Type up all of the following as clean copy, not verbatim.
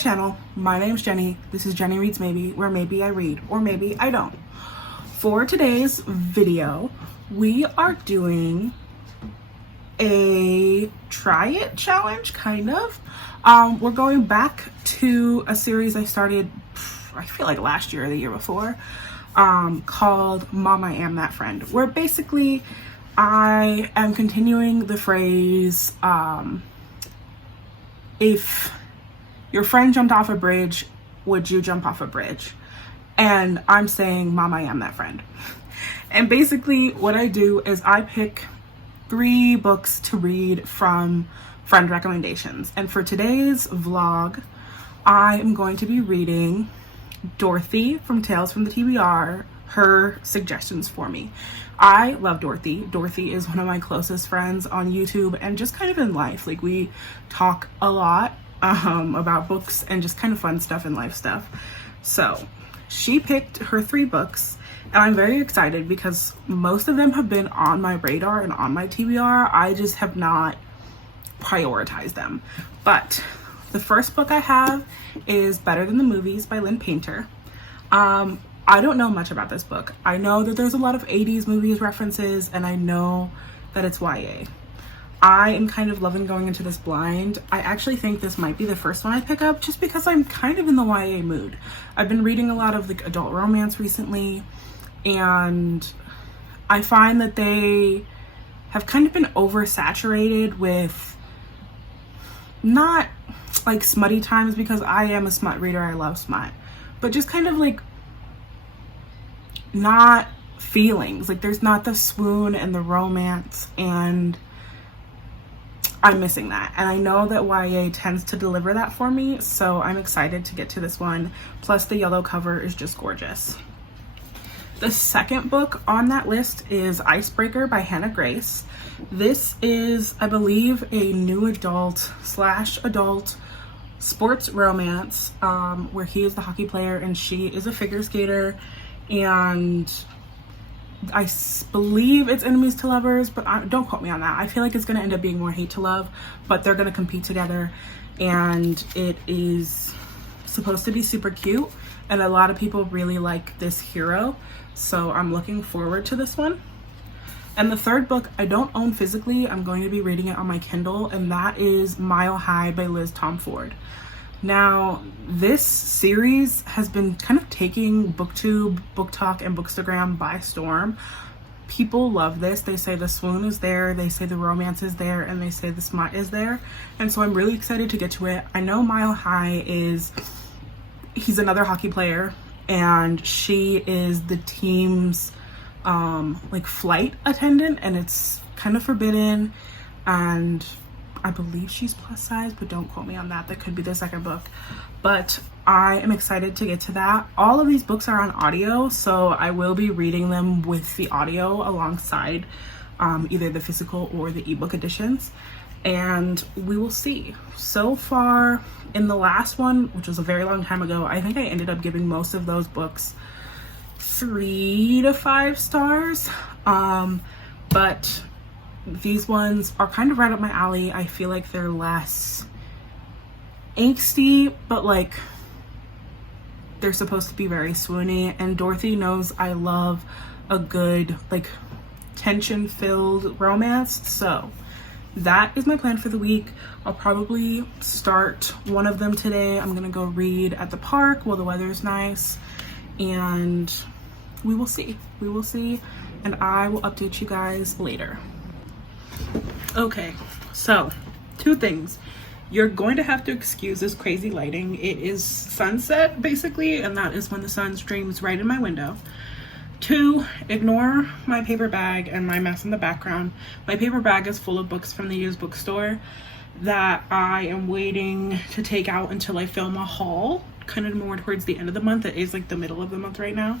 channel. My name's Jenny. This is Jenny Reads Maybe, where maybe I read or maybe I don't. For today's video, we are doing a try it challenge, kind of. We're going back to a series I started, I feel like last year or the year before, called Mom, I Am That Friend, where basically I am continuing the phrase, if your friend jumped off a bridge, would you jump off a bridge? And I'm saying, Mom, I am that friend. And basically what I do is I pick 3 books to read from friend recommendations. And for today's vlog, I am going to be reading Dorothy from Tales from the TBR, her suggestions for me. I love Dorothy. Dorothy is one of my closest friends on YouTube and just kind of in life. Like, we talk a lot about books and just kind of fun stuff and life stuff. So she picked her 3 books and I'm very excited because most of them have been on my radar and on my TBR. I just have not prioritized them. But the first book I have is Better Than the Movies by Lynn Painter. I don't know much about this book. I know that there's a lot of 80s movies references and I know that it's YA. I am kind of loving going into this blind. I actually think this might be the first one I pick up just because I'm kind of in the YA mood. I've been reading a lot of like adult romance recently and I find that they have kind of been oversaturated with, not like smutty times because I am a smut reader, I love smut, but just kind of like not feelings. Like there's not the swoon and the romance, and I'm missing that. And I know that YA tends to deliver that for me, so I'm excited to get to this one. Plus the yellow cover is just gorgeous. The second book on that list is Icebreaker by Hannah Grace. This is, I believe, a new adult / adult sports romance where he is the hockey player and she is a figure skater, and I believe it's enemies to lovers, but don't quote me on that. I feel like it's going to end up being more hate to love, but they're going to compete together and it is supposed to be super cute and a lot of people really like this hero, so I'm looking forward to this one. And the third book I don't own physically, I'm going to be reading it on my Kindle, and that is Mile High by Liz Tomford. Now, this series has been kind of taking BookTube, BookTok, and Bookstagram by storm. People love this. They say the swoon is there, they say the romance is there, and they say the smut is there. And so I'm really excited to get to it. I know Mile High he's another hockey player, and she is the team's like flight attendant, and it's kind of forbidden, and I believe she's plus size, but don't quote me on that. That could be the second book. But I am excited to get to that. All of these books are on audio, so I will be reading them with the audio alongside either the physical or the ebook editions. And we will see. So far, in the last one, which was a very long time ago, I think I ended up giving most of those books 3 to 5 stars. But these ones are kind of right up my alley. I feel like they're less angsty, but like they're supposed to be very swoony, and Dorothy knows I love a good like tension-filled romance, so that is my plan for the week. I'll probably start one of them today. I'm gonna go read at the park while the weather's nice, and we will see, and I will update you guys later. Okay, so 2 things. You're going to have to excuse this crazy lighting. It is sunset basically, and that is when the sun streams right in my window. 2, ignore my paper bag and my mess in the background. My paper bag is full of books from the used bookstore that I am waiting to take out until I film a haul, kind of more towards the end of the month. It is like the middle of the month right now.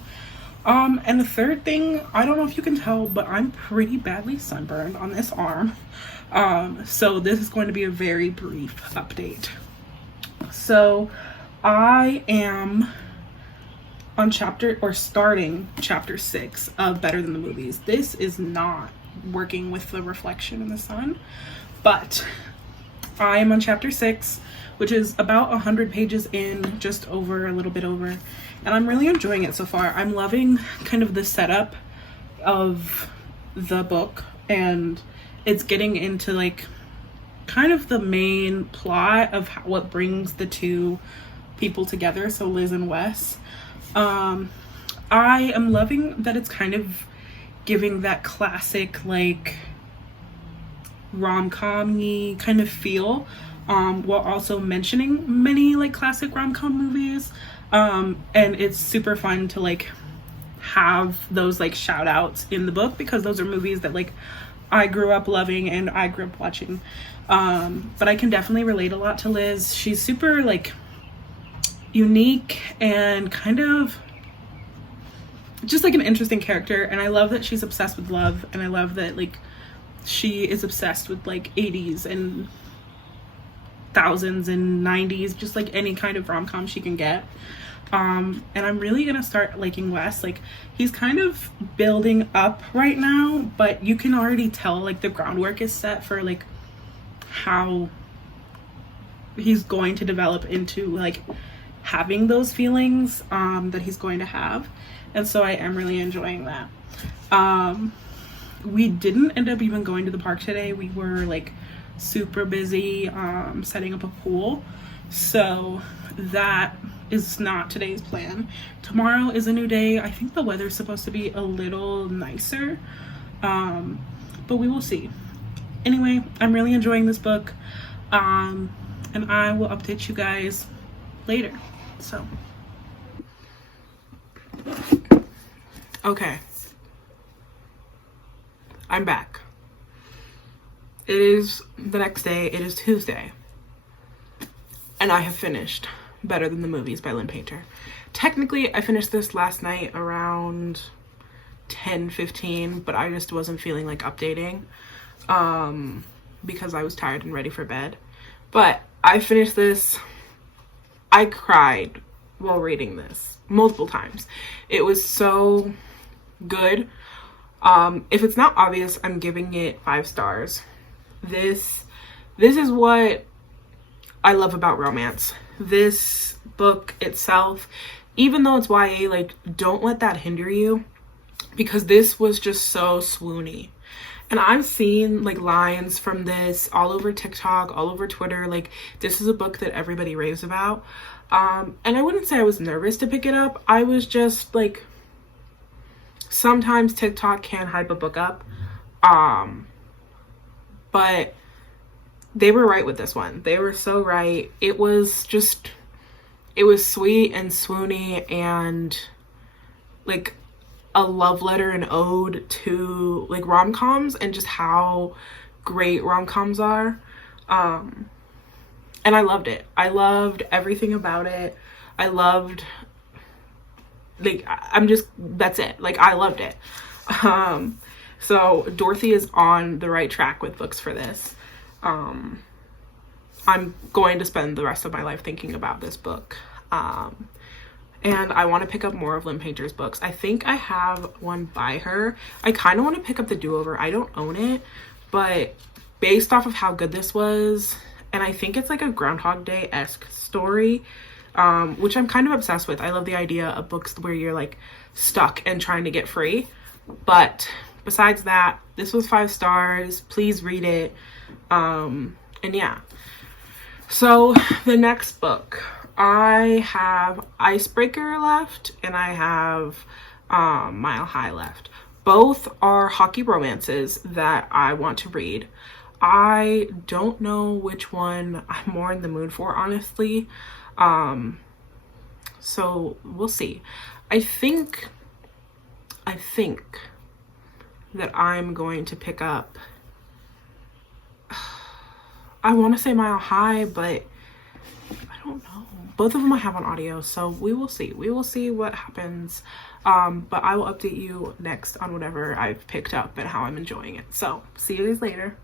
And the third thing, I don't know if you can tell, but I'm pretty badly sunburned on this arm. So this is going to be a very brief update. So I am on starting chapter 6 of Better Than the Movies. This is not working with the reflection in the sun, but I am on chapter 6, which is about 100 pages in, just over, a little bit over, and I'm really enjoying it so far. I'm loving kind of the setup of the book, and it's getting into like kind of the main plot of what brings the two people together, so Liz and Wes. I am loving that it's kind of giving that classic like rom-com-y kind of feel, while also mentioning many like classic rom-com movies, and it's super fun to like have those like shout outs in the book, because those are movies that like I grew up loving and I grew up watching. But I can definitely relate a lot to Liz. She's super like unique and kind of just like an interesting character, and I love that she's obsessed with love, and I love that like she is obsessed with like 80s and thousands and 90s, just like any kind of rom-com she can get. And I'm really gonna start liking Wes. Like, he's kind of building up right now, but you can already tell like the groundwork is set for like how he's going to develop into like having those feelings that he's going to have. And so I am really enjoying that. We didn't end up even going to the park today. We were like super busy setting up a pool, so that is not today's plan. Tomorrow is a new day. I think the weather's supposed to be a little nicer, but we will see. Anyway, I'm really enjoying this book, and I will update you guys later. So okay, I'm back. It is the next day. It is Tuesday, and I have finished Better Than the Movies by Lynn Painter. Technically, I finished this last night around 10:15, but I just wasn't feeling like updating because I was tired and ready for bed. But I finished this. I cried while reading this multiple times. It was so good. If it's not obvious, I'm giving it 5 stars. This is what I love about romance. This book itself, even though it's YA, like, don't let that hinder you, because this was just so swoony. And I've seen like lines from this all over TikTok, all over Twitter. Like, this is a book that everybody raves about. And I wouldn't say I was nervous to pick it up. I was just like, sometimes TikTok can hype a book up. But they were right with this one. They were so right. It was sweet and swoony, and like a love letter and ode to like rom-coms and just how great rom-coms are. And I loved it. I loved everything about it. I loved, like, that's it. Like, I loved it. So Dorothy is on the right track with books for this. I'm going to spend the rest of my life thinking about this book. And I want to pick up more of Lynn Painter's books. I think I have one by her. I kind of want to pick up The Do-Over. I don't own it, but based off of how good this was, and I think it's like a Groundhog Day-esque story, which I'm kind of obsessed with. I love the idea of books where you're like stuck and trying to get free. But besides that, this was 5 stars. Please read it. And yeah. So the next book, I have Icebreaker left, and I have Mile High left. Both are hockey romances that I want to read. I don't know which one I'm more in the mood for, honestly. So we'll see. I think that I'm going to pick up, I want to say Mile High, but I don't know. Both of them I have on audio, so we will see. We will see what happens. But I will update you next on whatever I've picked up and how I'm enjoying it. So see you guys later.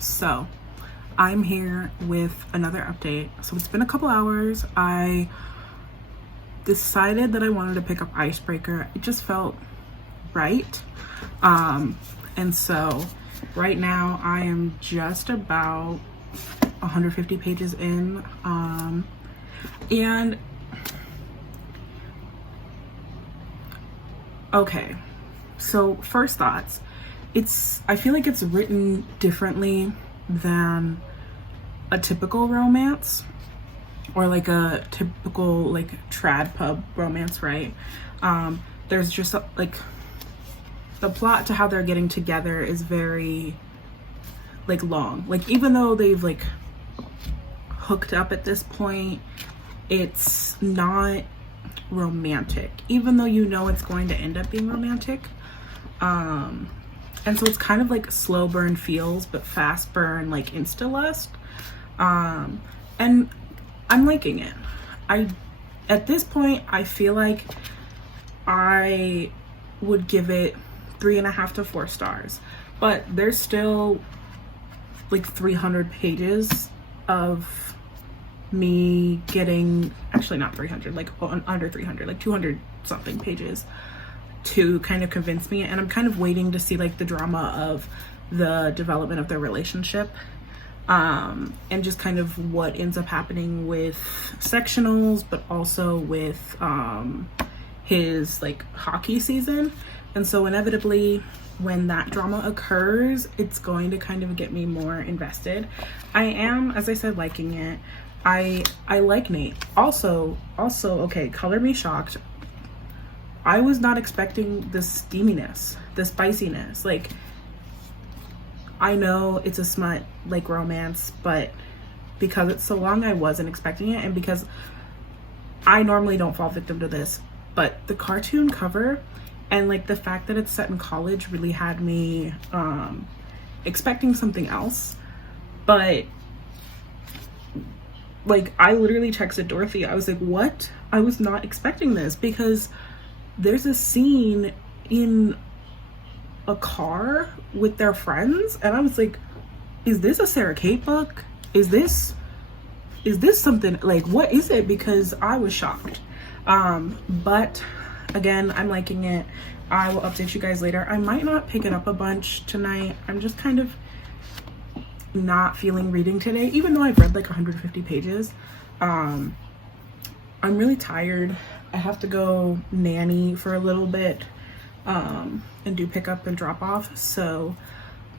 So I'm here with another update. So it's been a couple hours. I decided that I wanted to pick up Icebreaker. It just felt right. And so right now I am just about 150 pages in. And okay, so first thoughts. I feel like it's written differently than a typical romance, or like a typical like trad pub romance, right? There's just like the plot to how they're getting together is very like long. Like even though they've like hooked up at this point, it's not romantic, even though you know it's going to end up being romantic. And so it's kind of like slow burn feels, but fast burn like insta lust. And I'm liking it. At this point, I feel like I would give it 3.5 to 4 stars, but there's still like 300 pages of me getting, actually not 300, like under 300, like 200 something pages to kind of convince me. And I'm kind of waiting to see like the drama of the development of their relationship, and just kind of what ends up happening with sectionals, but also with his like hockey season. And so inevitably when that drama occurs, it's going to kind of get me more invested. I am, as I said, liking it. I like Nate. Also, okay, color me shocked. I was not expecting this steaminess, the spiciness. Like, I know it's a smut like romance, but because it's so long, I wasn't expecting it. And because I normally don't fall victim to this, but the cartoon cover and like the fact that it's set in college really had me expecting something else. But like, I literally texted Dorothy. I was like, what? I was not expecting this, because there's a scene in a car with their friends, and I was like, is this a Sarah Kate book? Is this something, like, what is it? Because I was shocked. But again, I'm liking it. I will update you guys later. I might not pick it up a bunch tonight. I'm just kind of not feeling reading today, even though I've read like 150 pages. I'm really tired. I have to go nanny for a little bit, and do pick up and drop off. So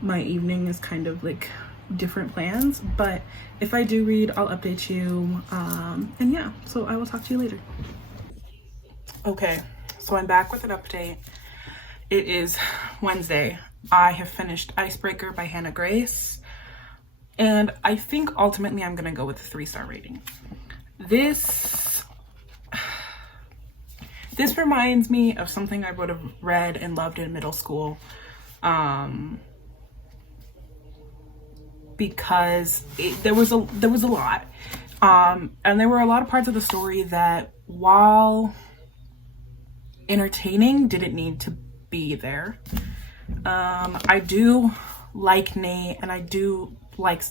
my evening is kind of like different plans, but if I do read, I'll update you. And yeah, so I will talk to you later. Okay, so I'm back with an update. It is Wednesday. I have finished Icebreaker by Hannah Grace, and I think ultimately I'm gonna go with a 3-star rating. This reminds me of something I would have read and loved in middle school, because there was a lot, and there were a lot of parts of the story that, while entertaining, didn't need to be there. I do like Nate, and I do like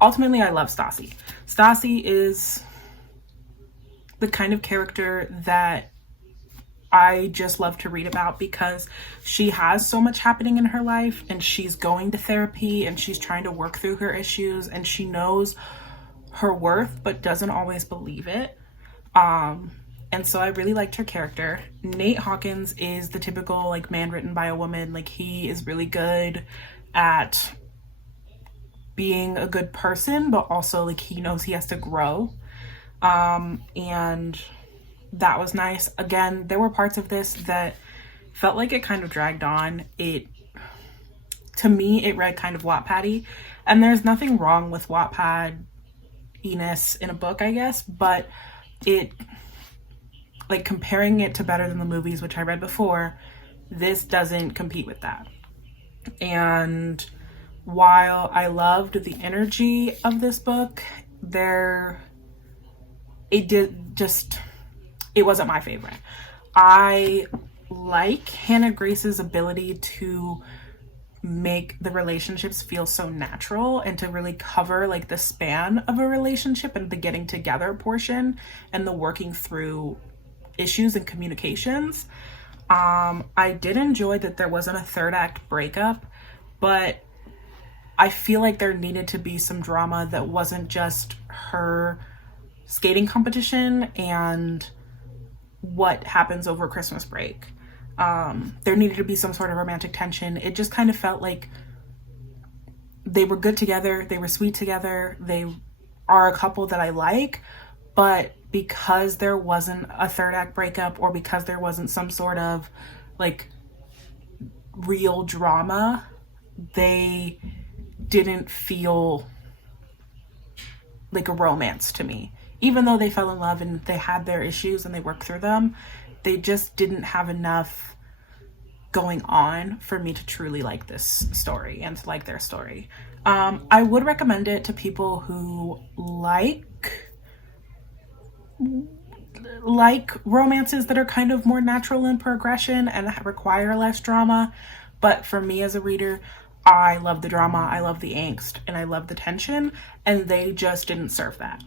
ultimately I love Stassi. Stassi is the kind of character that I just love to read about, because she has so much happening in her life, and she's going to therapy, and she's trying to work through her issues, and she knows her worth but doesn't always believe it. And so I really liked her character. Nate Hawkins is the typical like man written by a woman. Like, he is really good at being a good person, but also like he knows he has to grow. And that was nice. Again, there were parts of this that felt like it kind of dragged on. To me, it read kind of Wattpad-y, and there's nothing wrong with Wattpad-iness in a book, I guess, but it, like, comparing it to Better Than the Movies, which I read before, this doesn't compete with that. And while I loved the energy of this book, it wasn't my favorite. I like Hannah Grace's ability to make the relationships feel so natural and to really cover like the span of a relationship and the getting together portion and the working through issues and communications. I did enjoy that there wasn't a third act breakup, but I feel like there needed to be some drama that wasn't just her skating competition and what happens over Christmas break. There needed to be some sort of romantic tension. It just kind of felt like they were good together, they were sweet together, they are a couple that I like, but because there wasn't a third act breakup, or because there wasn't some sort of like real drama, they didn't feel like a romance to me. Even though they fell in love and they had their issues and they worked through them, they just didn't have enough going on for me to truly like this story and to like their story. I would recommend it to people who like romances that are kind of more natural in progression and require less drama. But for me as a reader, I love the drama, I love the angst, and I love the tension, and they just didn't serve that.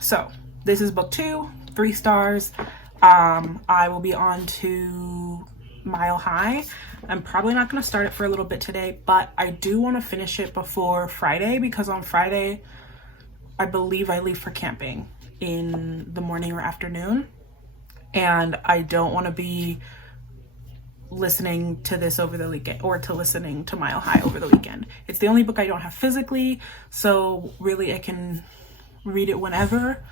So this is book 2, 3 stars. I will be on to Mile High. I'm probably not going to start it for a little bit today, but I do want to finish it before Friday, because on Friday I believe I leave for camping in the morning or afternoon, and I don't want to be listening to this over the weekend, or to listening to Mile High over the weekend. It's the only book I don't have physically, so really I can read it whenever,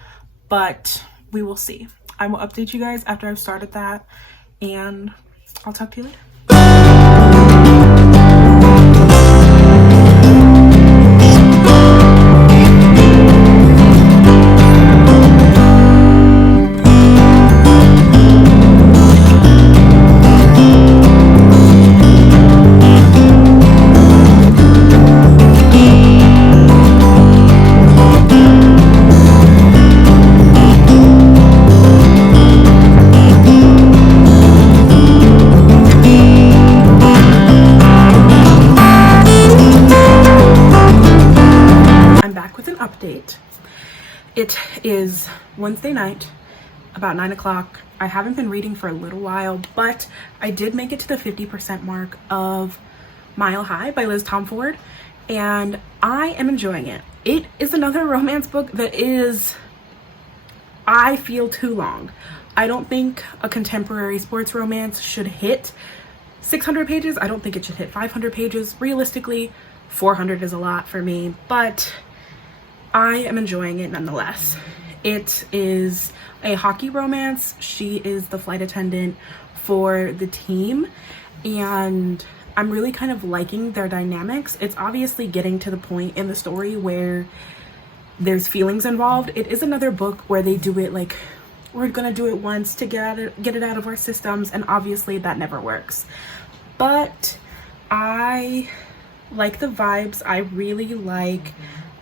but we will see. I will update you guys after I've started that, and I'll talk to you later. It is Wednesday night, about 9 o'clock. I haven't been reading for a little while, but I did make it to the 50% mark of Mile High by Liz Tomford, and I am enjoying it. It is another romance book that is, I feel, too long. I don't think a contemporary sports romance should hit 600 pages. I don't think it should hit 500 pages. Realistically, 400 is a lot for me, but I am enjoying it nonetheless. It is a hockey romance. She is the flight attendant for the team, and I'm really kind of liking their dynamics. It's obviously getting to the point in the story where there's feelings involved. It is another book where they do it like, we're gonna do it once to get it out of our systems, and obviously that never works. But I like the vibes. I really like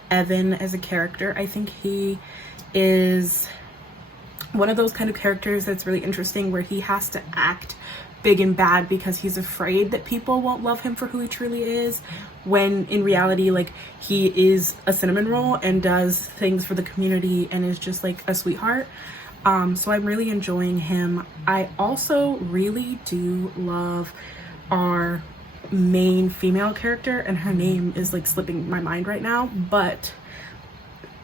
Evan as a character. I think he is one of those kind of characters that's really interesting, where he has to act big and bad because he's afraid that people won't love him for who he truly is, when in reality, like, he is a cinnamon roll and does things for the community and is just like a sweetheart. So I'm really enjoying him. I also really do love our main female character, and her name is like slipping my mind right now, but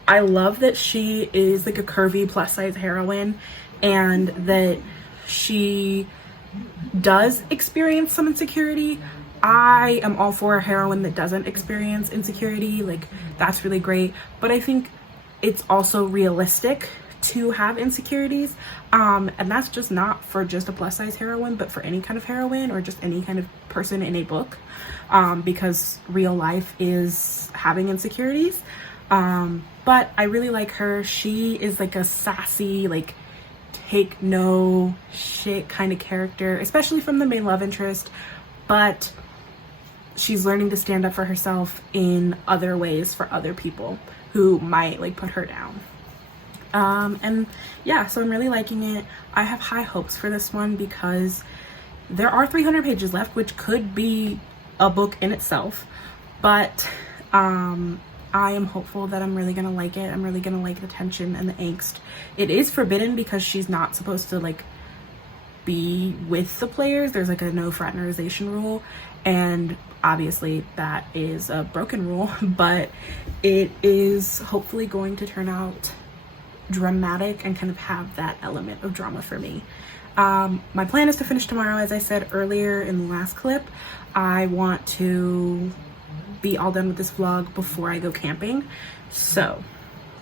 I love that she is like a curvy plus size heroine, and that she does experience some insecurity. I am all for a heroine that doesn't experience insecurity. Like, that's really great, but I think it's also realistic to have insecurities, and that's just not for just a plus size heroine, but for any kind of heroine or just any kind of person in a book, because real life is having insecurities. But I really like her. She is like a sassy, like, take no shit kind of character, especially from the main love interest, but she's learning to stand up for herself in other ways for other people who might like put her down. And yeah, so I'm really liking it. I have high hopes for this one because there are 300 pages left, which could be a book in itself, but I am hopeful that I'm really gonna like it. I'm really gonna like the tension and the angst. It is forbidden because she's not supposed to like be with the players. There's like a no fraternization rule, and obviously that is a broken rule, but it is hopefully going to turn out dramatic and kind of have that element of drama for me. My plan is to finish tomorrow. As I said earlier in the last clip, I want to be all done with this vlog before I go camping. So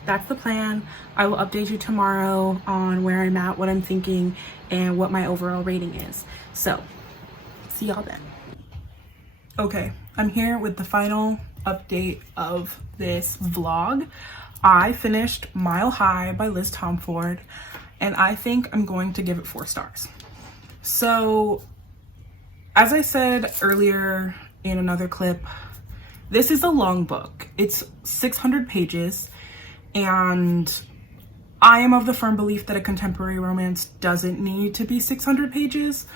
that's the plan. I will update you tomorrow on where I'm at, what I'm thinking, and what my overall rating is. So see y'all then. Okay, I'm here with the final update of this vlog. I finished Mile High by Liz Tomford, and I think I'm going to give it 4 stars. So as I said earlier in another clip, this is a long book. It's 600 pages, and I am of the firm belief that a contemporary romance doesn't need to be 600 pages.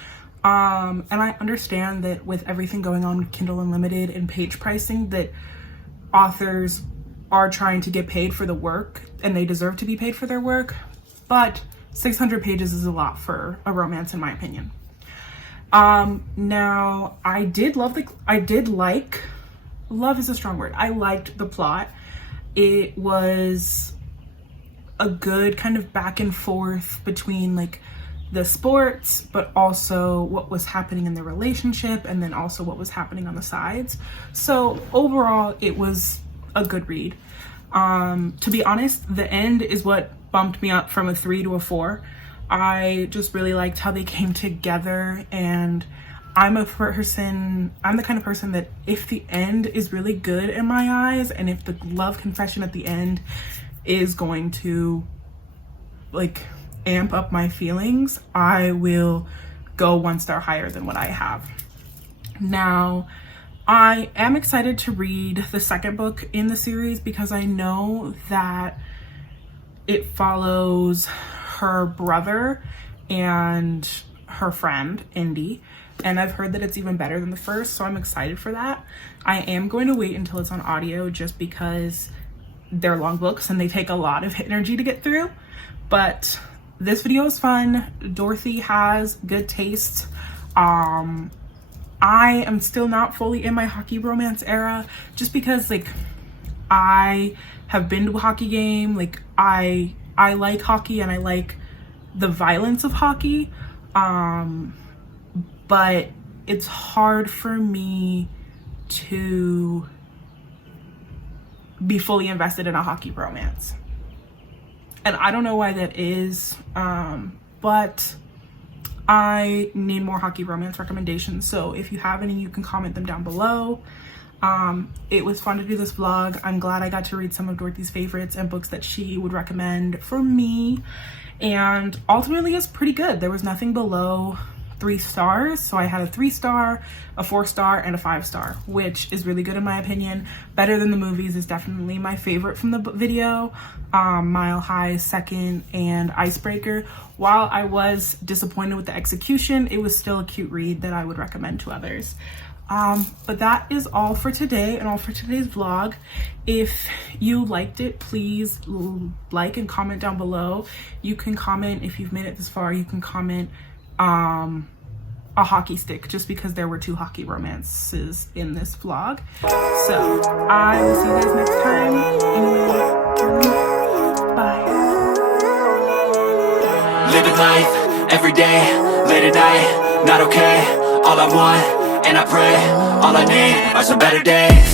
And I understand that with everything going on with Kindle Unlimited and page pricing, that authors are trying to get paid for the work, and they deserve to be paid for their work, but 600 pages is a lot for a romance, in my opinion. Now, love is a strong word. I liked the plot. It was a good kind of back and forth between like the sports, but also what was happening in the relationship, and then also what was happening on the sides. So overall, it was a good read. To be honest, the end is what bumped me up from a 3 to a 4. I just really liked how they came together, and I'm the kind of person that if the end is really good in my eyes, and if the love confession at the end is going to like amp up my feelings, I will go 1 star higher than what I have. Now, I am excited to read the second book in the series because I know that it follows her brother and her friend, Indy, and I've heard that it's even better than the first, so I'm excited for that. I am going to wait until it's on audio just because they're long books and they take a lot of energy to get through, but this video is fun. Dorothy has good taste. I am still not fully in my hockey romance era just because like I have been to a hockey game. Like I like hockey and I like the violence of hockey, but it's hard for me to be fully invested in a hockey romance. And I don't know why that is, but I need more hockey romance recommendations. So if you have any, you can comment them down below. It was fun to do this vlog. I'm glad I got to read some of Dorothy's favorites and books that she would recommend for me. And ultimately it's pretty good. There was nothing below 3 stars. So I had a 3 star, a 4 star, and a 5 star, which is really good in my opinion. Better than the movies is definitely my favorite from the video. Mile High second, and Icebreaker. While I was disappointed with the execution, it was still a cute read that I would recommend to others. But that is all for today and all for today's vlog. If you liked it, please like and comment down below. You can comment, if you've made it this far, you can comment a hockey stick, just because there were 2 hockey romances in this vlog. So I will see you guys next time. Anyway, bye. Living life, every day, late at night, not okay. All I want, and I pray, all I need are some better days.